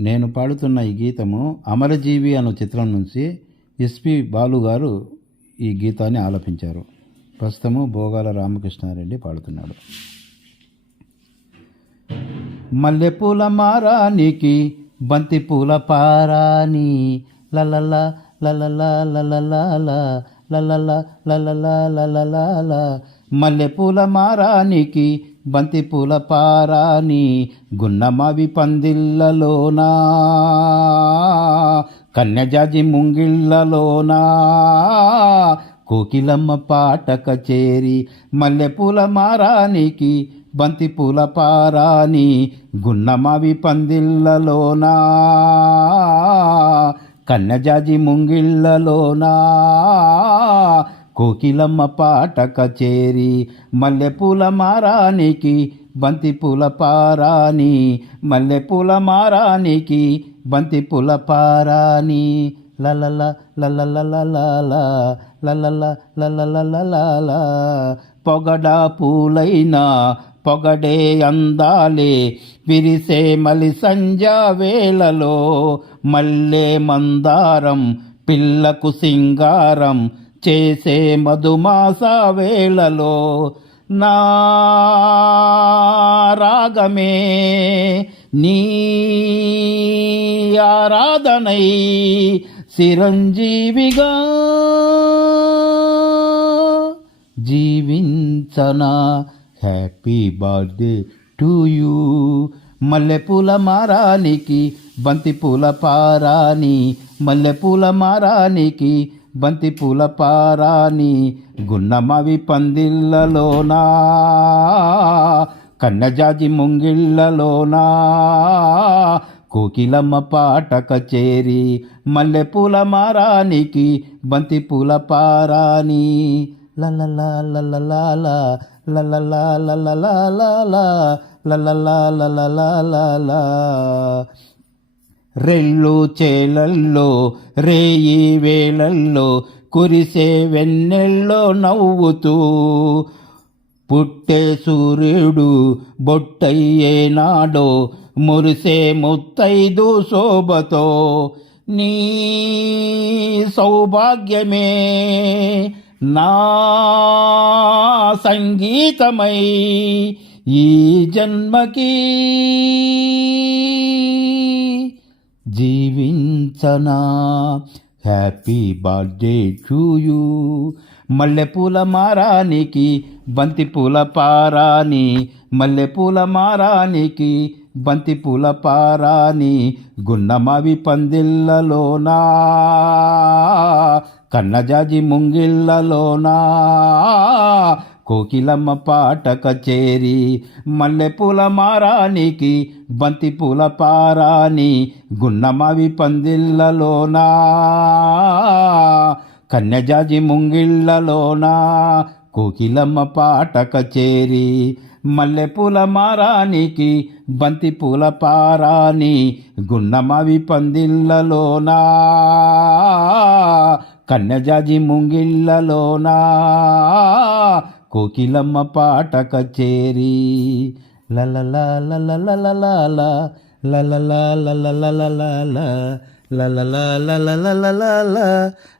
నేను పాడుతున్న ఈ గీతము అమరజీవి అనే చిత్రం నుంచి ఎస్పి బాలు గారు ఈ గీతాన్ని ఆలపించారు. ప్రస్తుతము భోగాల రామకృష్ణారెడ్డి పాడుతున్నాడు. మల్లెపూల మారానికి బంతిపూల పారాని లలల లలల లలల లలల లలల లలల మల్లెపూల మారానికి బంతిపూల పారాని గున్నమావి పందిళ్ళలోనా కన్యజాజి ముంగిళ్ళలోనా కోకిలమ్మ పాట కచేరి మల్లెపూల మారానికి బంతిపూల పారాని గున్నమావి పందిళ్ళలోనా కన్యజాజి ముంగిళ్ళలోనా కోకిలమ్మ పాట కచేరి మల్లెపూల మారానికి బంతిపూల పారాని మల్లెపూల మారానికి బంతిపూల పారాని లలల లలల లలల లలల లలల పొగడా పూలైనా పొగడే అందాలే విరిసే మలి సంధ్యా వేళలో మల్లె మందారం పిల్లకు సింగారం చేసే మధుమాస వేళలో నా రాగమే నీ ఆరాధనై చిరంజీవిగా జీవించనా హ్యాపీ బర్త్డే టు యూ మల్లెపూల మారానికి బంతిపూల పారాని మల్లెపూల మారానికి బంతిపూల పారాని గున్నమావి పందిళ్ళలోనా కన్నజాజి ముంగిళ్ళలోనా కోకిలమ్మ పాట కచేరి మల్లెపూల మారానికి బంతిపూల పారాని లలల లలల లలల లలల లలల రెల్లు చేలల్లో రేయి వేళల్లో కురిసే వెన్నెల్లో నవ్వుతూ పుట్టే సూర్యుడు బొట్టయ్యే నాడో మురిసే ముత్తైదు శోభతో నీ సౌభాగ్యమే నా సంగీతమై ఈ జన్మకి జీవించనా హ్యాపీ బర్త్డే టు యూ మల్లెపూల మారానికి బంతిపూల పారాని మల్లెపూల మారానికి బంతిపూల పారాని గున్నమావి పందిళ్ళలోనా కన్నజాజి ముంగిళ్ళలోనా కోకిలమ్మ పాట కచేరి మల్లెపూల మారానికి బంతిపూల పారాని గున్నమావి పందిళ్ళలోనా కన్యజాజి ముంగిళ్ళలోనా కోకిలమ్మ పాట కచేరి మల్లెపూల మారానికి బంతిపూల పారాని గున్నమావి పందిళ్ళలోనా కన్యజాజి ముంగిళ్ళలోనా కోకిలమ్మ పాట కచేరి లలల లలల లలల లలల లలల లలల లలల లలల